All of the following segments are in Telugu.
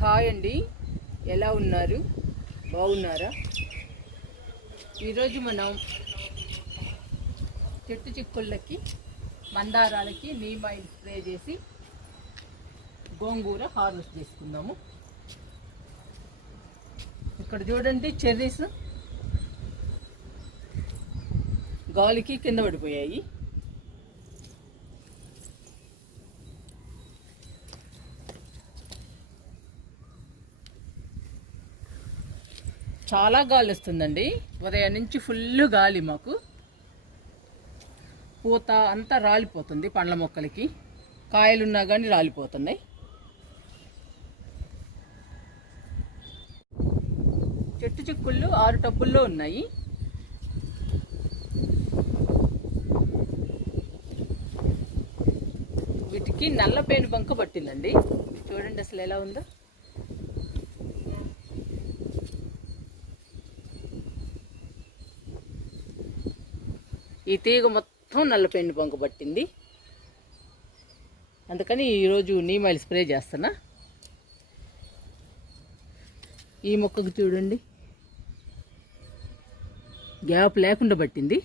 హాయ్ అండి. ఎలా ఉన్నారు? బాగున్నారా? ఈరోజు మనం చెట్టు చిక్కుళ్ళకి మందారాలకి నీమ్ ఆయిల్ స్ప్రే చేసి గోంగూర హార్వెస్ట్ చేసుకుందాము. ఇక్కడ చూడండి చెర్రీస్ గాలికి కింద పడిపోయాయి. చాలా గాలి వస్తుందండి ఉదయం నుంచి ఫుల్ గాలి మాకు. పూత అంతా రాలిపోతుంది పండ్ల మొక్కలకి. కాయలున్నా కానీ రాలిపోతున్నాయి. చెట్టు చిక్కుళ్ళు ఆరు టబ్బుల్లో ఉన్నాయి. వీటికి నల్ల పేను బంక పట్టిందండి. చూడండి అసలు ఎలా ఉందో. ఈ తీగ మొత్తం నల్లపెండు పొంక పట్టింది. అందుకని ఈరోజు నీమాయిల్ స్ప్రే చేస్తున్నా. ఈ మొక్కకు చూడండి. గ్యాప్ లేకుండా పట్టింది.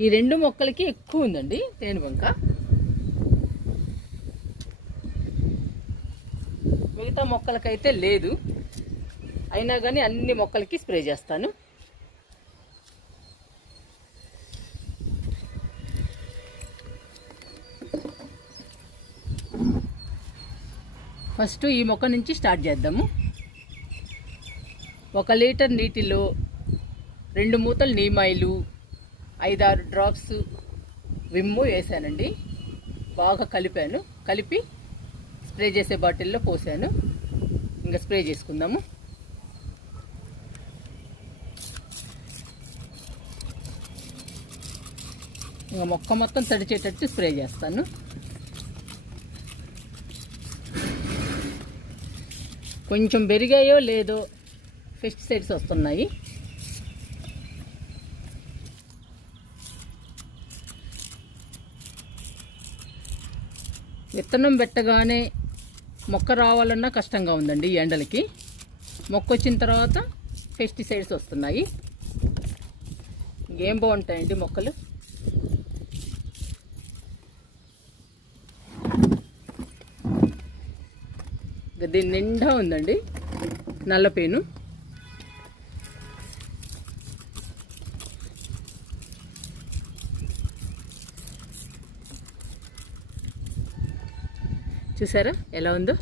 ఈ రెండు మొక్కలకి ఎక్కువ ఉందండి తేనెబంక మిగతా మొక్కలకైతే లేదు. అయినా కానీ అన్ని మొక్కలకి స్ప్రే చేస్తాను. ఫస్ట్ ఈ మొక్క నుంచి స్టార్ట్ చేద్దాము. ఒక లీటర్ నీటిలో రెండు మూతలు నీమాయిలు ఐదారు డ్రాప్స్ విమ్ము వేసానండి. బాగా కలిపాను. కలిపి స్ప్రే చేసే బాటిల్లో పోసాను. ఇంకా స్ప్రే చేసుకుందాము. ఇంకా మొక్క మొత్తం తడిచేటట్టు స్ప్రే చేస్తాను. కొంచెం పెరిగాయో లేదో పెస్టిసైడ్స్ వస్తున్నాయి. విత్తనం పెట్టగానే మొక్క రావాలన్నా కష్టంగా ఉందండి ఈ ఎండలకి. మొక్క వచ్చిన తర్వాత పెస్టిసైడ్స్ వస్తున్నాయి. ఏం బాగుంటాయండి మొక్కలు? దీని నిండా ఉందండి. నల్లపేను చూసారా? ఎలా ఉందో?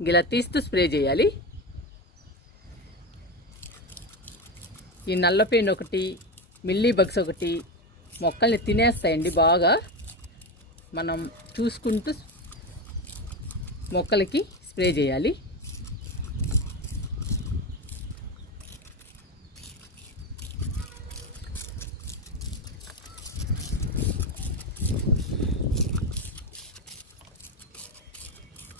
ఇలా తీస్తూ స్ప్రే చేయాలి. ఈ నల్లపేను ఒకటి మిల్లీ బగ్స్ ఒకటి మొక్కల్ని తినేస్తాయండి బాగా. మనం చూసుకుంటూ మొక్కలకి స్ప్రే చేయాలి.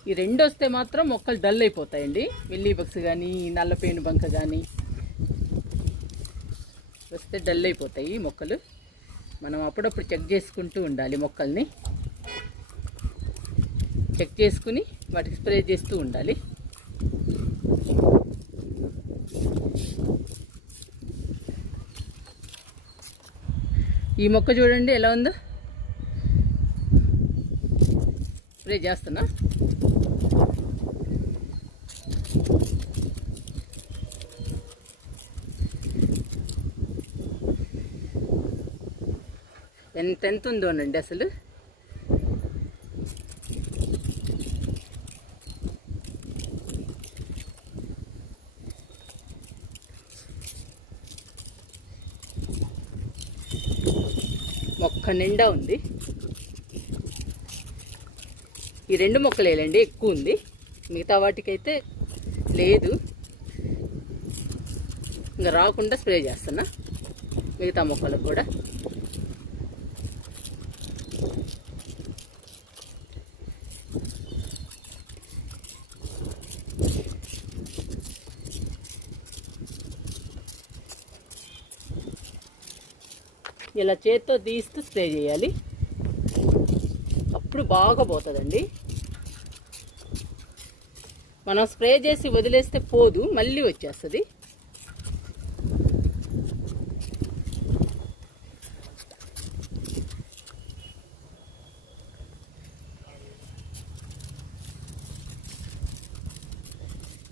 ఈ రెండు వస్తే మాత్రం మొక్కలు డల్ అయిపోతాయండి. మిల్లీ బగ్స్ కానీ నల్లపేను బంక కానీ వస్తే డల్ అయిపోతాయి మొక్కలు. మనం అప్పుడప్పుడు చెక్ చేసుకుంటూ ఉండాలి మొక్కల్ని. చెక్ చేసుకుని వాటికి స్ప్రే చేస్తూ ఉండాలి. ఈ మొక్క చూడండి ఎలా ఉందో. స్ప్రే చేస్తున్నా. ఎంత ఎంత ఉందోనండి అసలు. మొక్క నిండా ఉంది. ఈ రెండు మొక్కలేలండి ఎక్కువ ఉంది. మిగతా వాటికైతే లేదు. ఇంకా రాకుండా స్ప్రే చేస్తున్నా. మిగతా మొక్కలకు కూడా. ఇలా చేత్తో తీస్తూ స్ప్రే చేయాలి. అప్పుడు బాగా పోతుందండి. మనం స్ప్రే చేసి వదిలేస్తే పోదు మళ్ళీ వచ్చేస్తుంది.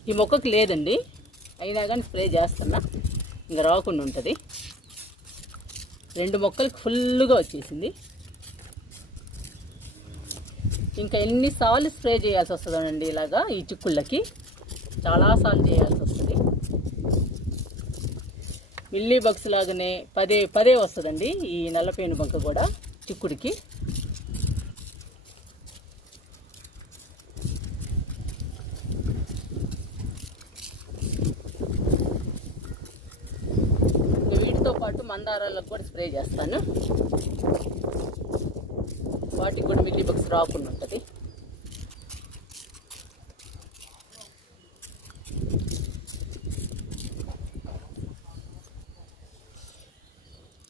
ఈ మొక్కకు లేదండి. అయినా కానీ స్ప్రే చేస్తున్నా. ఇంకా రాకుండా ఉంటుంది. రెండు మొక్కలకు ఫుల్గా వచ్చేసింది. ఇంకా ఎన్నిసార్లు స్ప్రే చేయాల్సి వస్తుందండి ఇలాగా ఈ చిక్కుళ్ళకి? చాలాసార్లు చేయాల్సి వస్తుంది. మిల్లీ బగ్స్ లాగానే పదే పదే వస్తుందండి ఈ నల్లపేను బంక కూడా చిక్కుడికి ఇంకా వీటితో దారాలకు కూడా స్ప్రే చేస్తాను. వాటికి కూడా మిల్లీ బగ్స్ రాకుండా ఉంటుంది.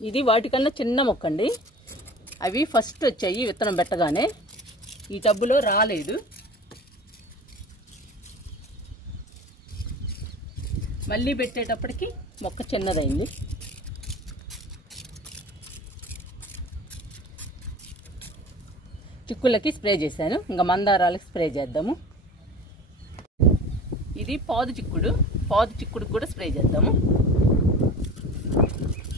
ఇది వాటికన్నా చిన్న మొక్క అండి అవి ఫస్ట్ వచ్చాయి విత్తనం పెట్టగానే. ఈ టబ్బులో రాలేదు. మళ్ళీ పెట్టేటప్పటికి మొక్క చిన్నదైంది. చిక్కులకి స్ప్రే చేశాను. ఇంకా మందారాలకి స్ప్రే చేద్దాము. ఇది పాదు చిక్కుడు. పాదు చిక్కుడు కూడా స్ప్రే చేద్దాము.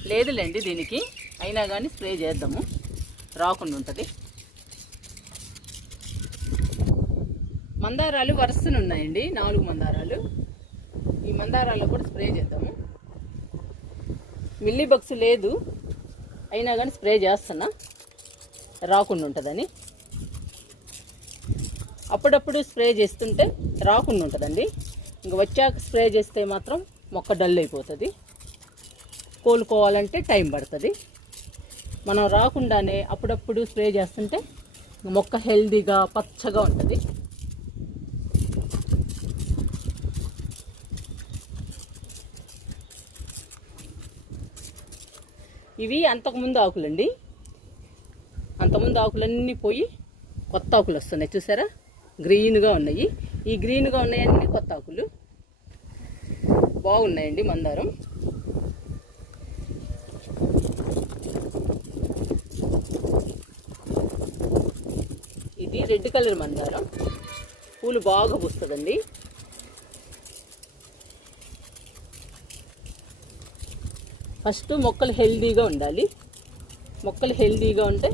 లేదులేండి దీనికి. అయినా కానీ స్ప్రే చేద్దాము. రాకుండా ఉంటుంది. మందారాలు వరుసనున్నాయండి నాలుగు మందారాలు. ఈ మందారాల్లో కూడా స్ప్రే చేద్దాము. మిల్లీ బగ్స్ లేదు. అయినా కానీ స్ప్రే చేస్తున్నా. రాకుండా ఉంటుందని. అప్పుడప్పుడు స్ప్రే చేస్తుంటే రాకుండా ఉంటుందండి. ఇంక వచ్చాక స్ప్రే చేస్తే మాత్రం మొక్క డల్ అయిపోతుంది. కోలుకోవాలంటే టైం పడుతుంది. మనం రాకుండానే అప్పుడప్పుడు స్ప్రే చేస్తుంటే మొక్క హెల్దీగా పచ్చగా ఉంటుంది. ఇవి అంతకుముందు ఆకులండి. అంతకుముందు ఆకులన్నీ పోయి కొత్త ఆకులు వస్తున్నాయి. చూసారా? గ్రీన్గా ఉన్నాయి. ఈ గ్రీన్గా ఉన్నాయన్నీ కొత్త ఆకులు. బాగున్నాయండి మందారం. ఇది రెడ్ కలర్ మందారం. పూలు బాగా పూస్తుందండి. ఫస్ట్ మొక్కలు హెల్దీగా ఉండాలి. మొక్కలు హెల్దీగా ఉంటే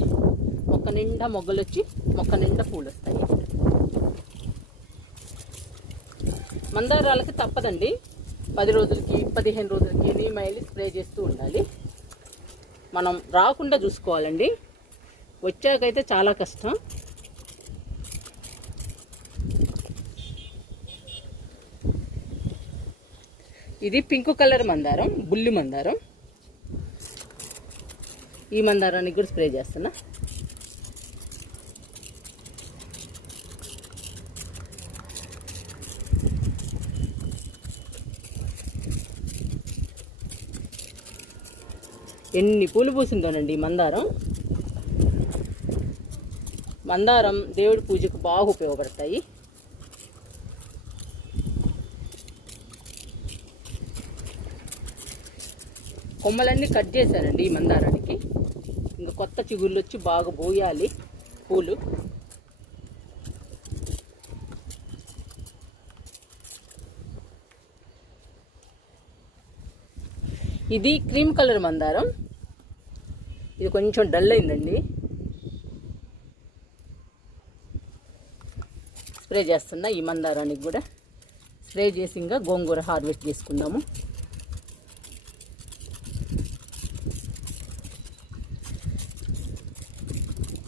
మొక్క నిండా మొగ్గలు వచ్చి మొక్క నిండా పూలు వస్తాయి మందారాలకి తప్పదండి. పది రోజులకి పదిహేను రోజులకి నీమైలి స్ప్రే చేస్తూ ఉండాలి. మనం రాకుండా చూసుకోవాలండి. వచ్చాకైతే చాలా కష్టం. ఇది పింక్ కలర్ మందారం బుల్లి మందారం. ఈ మందారానికి కూడా స్ప్రే చేస్తున్నా. ఎన్ని పూలు పూసిందోనండి ఈ మందారం? మందారం దేవుడి పూజకు బాగా ఉపయోగపడతాయి. కొమ్మలన్నీ కట్ చేశారండి ఈ మందారానికి. ఇంకా కొత్త చిగుళ్ళు వచ్చి బాగా పోయాలి పూలు. ఇది క్రీమ్ కలర్ మందారం. ఇది కొంచెం డల్ అయిందండి. స్ప్రే చేస్తున్నా ఈ మందారానికి కూడా. స్ప్రే చేసి ఇంకా గోంగూర హార్వెస్ట్ చేసుకుందాము.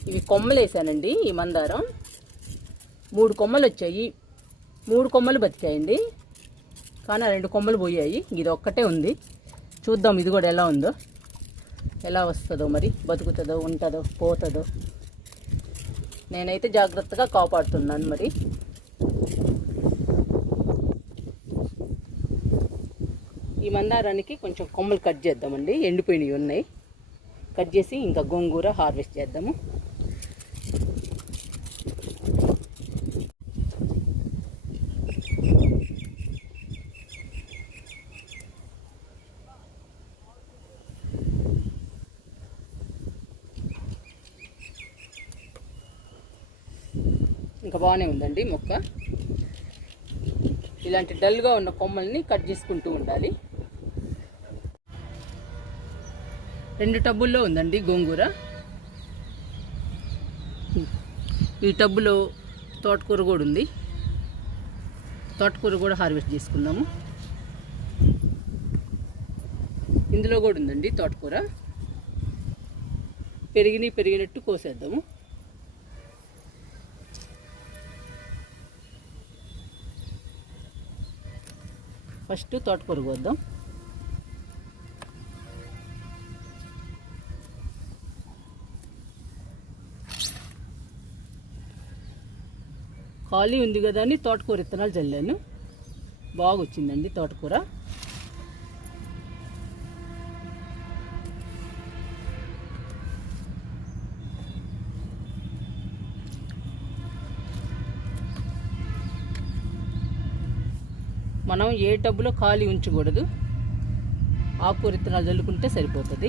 ఇవి కొమ్మలు వేసానండి ఈ మందారం. మూడు కొమ్మలు వచ్చాయి. మూడు కొమ్మలు బతికాయండి. కానీ ఆ రెండు కొమ్మలు పోయాయి. ఇది ఒక్కటే ఉంది. చూద్దాం ఇది కూడా ఎలా ఉందో. ఎలా వస్తుందో మరి? బతుకుతుందో ఉంటుందో పోతుందో? నేనైతే జాగ్రత్తగా కాపాడుతున్నాను మరి. ఈ మందారానికి కొంచెం కొమ్మలు కట్ చేద్దామండి. ఎండిపోయినవి ఉన్నాయి. కట్ చేసి ఇంకా గోంగూర హార్వెస్ట్ చేద్దాము. ఇంకా బాగానే ఉందండి మొక్క. ఇలాంటి డల్గా ఉన్న కొమ్మల్ని కట్ చేసుకుంటూ ఉండాలి. రెండు టబ్బుల్లో ఉందండి గోంగూర. ఈ టబ్బులో తోటకూర కూడా ఉంది. తోటకూర కూడా హార్వెస్ట్ చేసుకుందాము. ఇందులో కూడా ఉందండి తోటకూర. పెరిగినవి పెరిగినట్టు కోసేద్దాము. ఫస్ట్ తోటకూర కోద్దాం. ఖాళీ ఉంది కదా అని తోటకూర విత్తనాలు చల్లాను. బాగా వచ్చిందండి తోటకూర. మనం ఏ టబ్బులో ఖాళీ ఉంచకూడదు. ఆకుకూర విత్తనాలు చల్లుకుంటే సరిపోతుంది.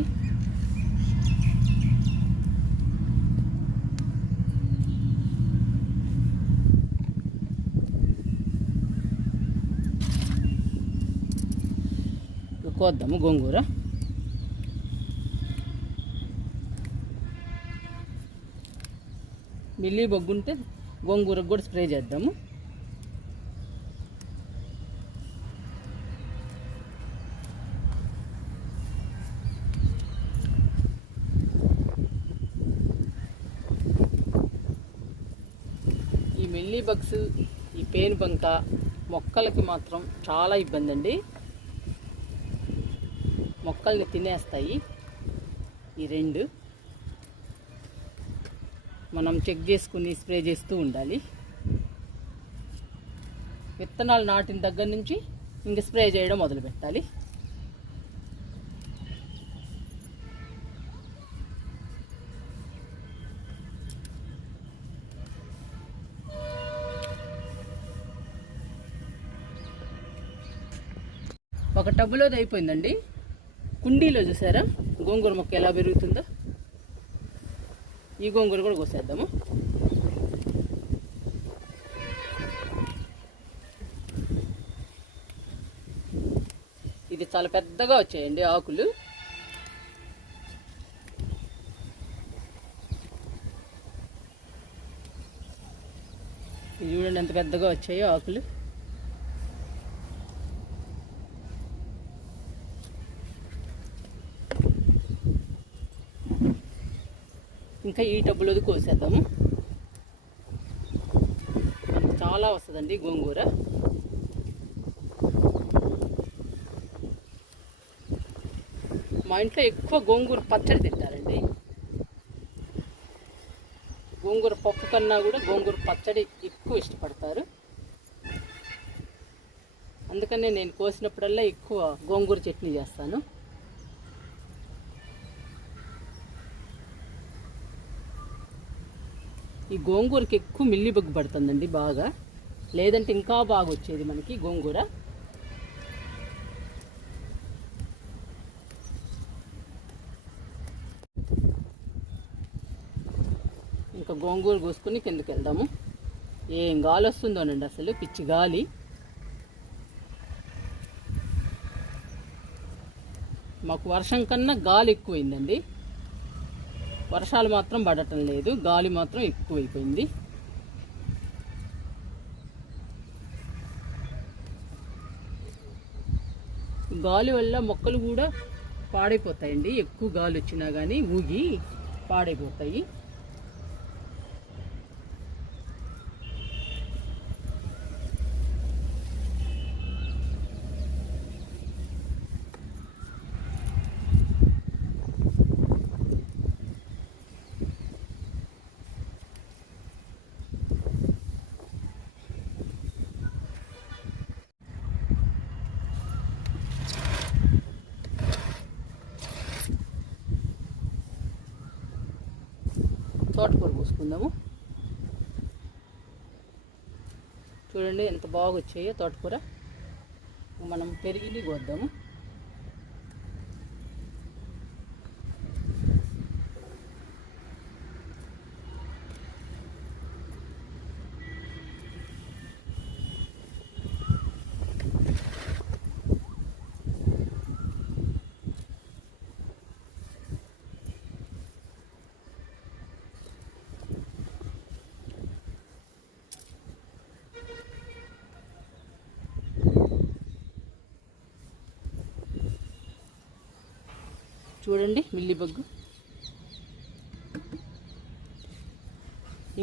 కోద్దాము గోంగూర. మిల్లీ బొగ్గుంటే గోంగూరకు కూడా స్ప్రే చేద్దాము. ఈ మిల్లీ బగ్స్ ఈ పేను బంక మొక్కలకి మాత్రం చాలా ఇబ్బంది అండి మొక్కల్ని తినేస్తాయి ఈ రెండు. మనం చెక్ చేసుకుని స్ప్రే చేస్తూ ఉండాలి. విత్తనాలు నాటిన దగ్గర నుంచి ఇంక స్ప్రే చేయడం మొదలు పెట్టాలి ఒక టబ్బులోది అయిపోయిందండి. కుండీలో చూసారా? గోంగూర మొక్క ఎలా పెరుగుతుందో? ఈ గోంగూర కూడా కోసేద్దాము. ఇది చాలా పెద్దగా వచ్చాయండి ఆకులు. ఇది చూడండి ఎంత పెద్దగా వచ్చాయో ఆకులు. ఇంకా ఈ టబ్బులోది కోసేద్దాము మనకు చాలా వస్తుందండి గోంగూర. మా ఇంట్లో ఎక్కువ గోంగూర పచ్చడి తింటారండి. గోంగూర పప్పు కన్నా కూడా గోంగూర పచ్చడి ఎక్కువ ఇష్టపడతారు. అందుకనే నేను కోసినప్పుడల్లా ఎక్కువ గోంగూర చట్నీ చేస్తాను. ఈ గోంగూరకి ఎక్కువ మిల్లిబగ్గు పడుతుందండి బాగా. లేదంటే ఇంకా బాగా వచ్చేది మనకి గోంగూర. ఇంకా గోంగూర కోసుకుని కిందకి వెళ్దాము. ఏం గాలి వస్తుందోనండి అసలు పిచ్చి గాలి. మాకు వర్షం కన్నా గాలి ఎక్కువైందండి. వర్షాలు మాత్రం పడటం లేదు గాలి మాత్రం ఎక్కువైపోయింది. గాలి వల్ల మొక్కలు కూడా పాడైపోతాయండి. ఎక్కువ గాలి వచ్చినా కానీ ఊగి పాడైపోతాయి. తోటకూర పోసుకుందాము చూడండి ఎంత బాగా వచ్చాయో తోటకూర. మనం పెరిగి కోద్దాము. చూడండి మిల్లిబగ్గు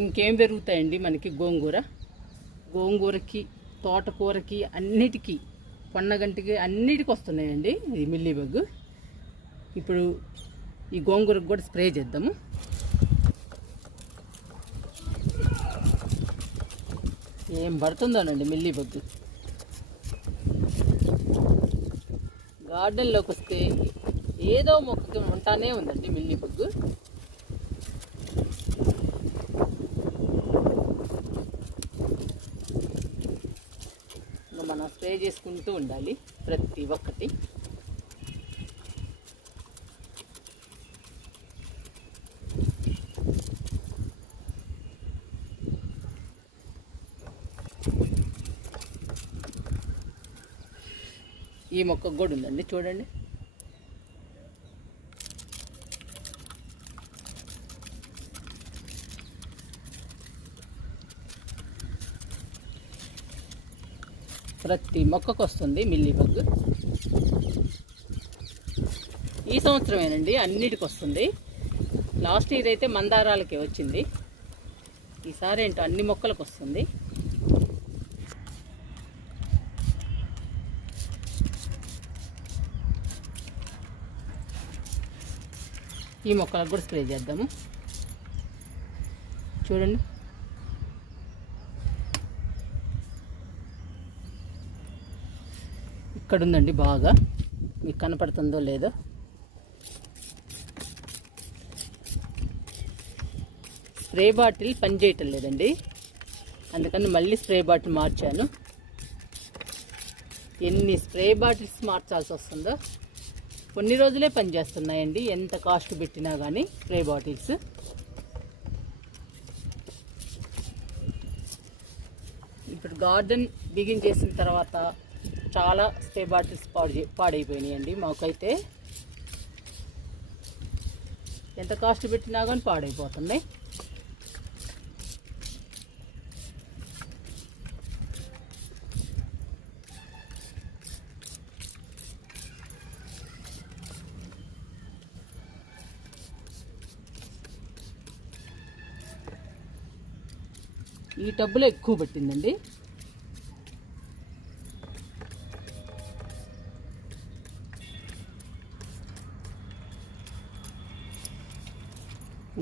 ఇంకేం పెరుగుతాయండి మనకి గోంగూర? గోంగూరకి తోటకూరకి అన్నిటికీ పొన్నగంటికి అన్నిటికి వస్తున్నాయండి ఈ మిల్లిబగ్గు ఇప్పుడు ఈ గోంగూరకు కూడా స్ప్రే చేద్దాము. ఏం పడుతుందోనండి మిల్లిబగ్గు గార్డెన్లోకి వస్తే ఏదో మొక్కకి ఉంటానే ఉందండి మిల్లిబగ్గు ఇంకా మనం స్ప్రే చేసుకుంటూ ఉండాలి ప్రతి ఒక్కటి. ఈ మొక్కకు కూడా ఉందండి చూడండి. ప్రతి మొక్కకు వస్తుంది మిల్లీ బగ్ ఈ సంవత్సరమేనండి అన్నిటికి వస్తుంది లాస్ట్ ఇయర్ అయితే మందారాలకే వచ్చింది. ఈసారి ఏంటో అన్ని మొక్కలకు వస్తుంది ఈ మొక్కలకు కూడా స్ప్రే చేద్దాము. చూడండి. ఇక్కడ ఉందండి బాగా. మీకు కనపడుతుందో లేదో. స్ప్రే బాటిల్ పనిచేయటం లేదండి. అందుకని మళ్ళీ స్ప్రే బాటిల్ మార్చాను. ఎన్ని స్ప్రే బాటిల్స్ మార్చాల్సి వస్తుందో. కొన్ని రోజులే పనిచేస్తున్నాయండి. ఎంత కాస్ట్ పెట్టినా కానీ స్ప్రే బాటిల్స్. ఇప్పుడు గార్డెన్ బిగిన్ చేసిన తర్వాత చాలా స్ప్రే బాటిల్స్ పాడు పాడైపోయినాయండి. మాకైతే ఎంత కాస్ట్ పెట్టినా కానీ పాడైపోతున్నాయి. ఈ టబ్బులో ఎక్కువ పట్టిందండి.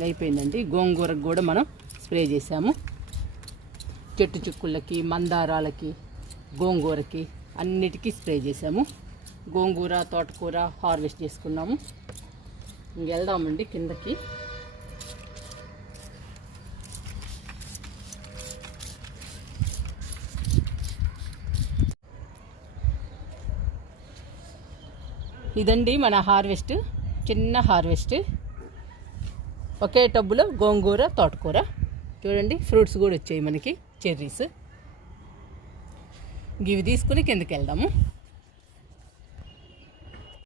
విధంగా అయిపోయిందండి గోంగూరకు కూడా మనం స్ప్రే చేసాము చెట్టు చుక్కులకి మందారాలకి గోంగూరకి అన్నిటికీ స్ప్రే చేసాము గోంగూర తోటకూర హార్వెస్ట్ చేసుకున్నాము. వెళ్దామండి కిందకి. ఇదండి మన హార్వెస్ట్ చిన్న హార్వెస్ట్. ఒకే టబ్బులో గోంగూర తోటకూర. చూడండి ఫ్రూట్స్ కూడా వచ్చాయి మనకి చెర్రీస్ ఇవి తీసుకుని కిందకి వెళ్దాము.